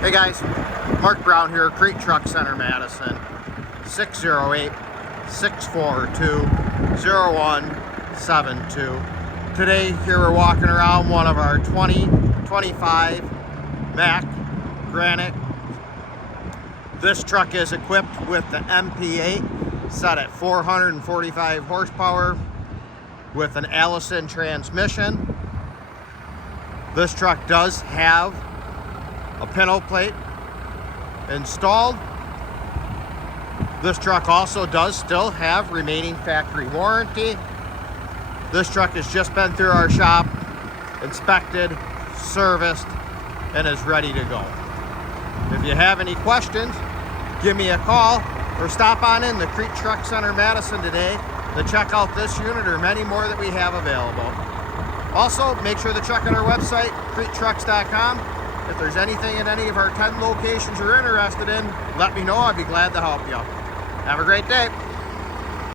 Hey guys, Mark Brown here, Kriete Truck Center, Madison, 608-642-0172. Today, here we're walking around one of our 2025 Mack Granite. This truck is equipped with the MP8 set at 445 horsepower with an Allison transmission. This truck does have a pintle plate installed. This truck also does still have remaining factory warranty. This truck has just been through our shop, inspected, serviced, and is ready to go. If you have any questions, give me a call or stop on in the Kriete Truck Center, Madison today to check out this unit or many more that we have available. Also, make sure to check out our website, KrieteTrucks.com. If there's anything in any of our 10 locations you're interested in, let me know. I'd be glad to help you. Have a great day.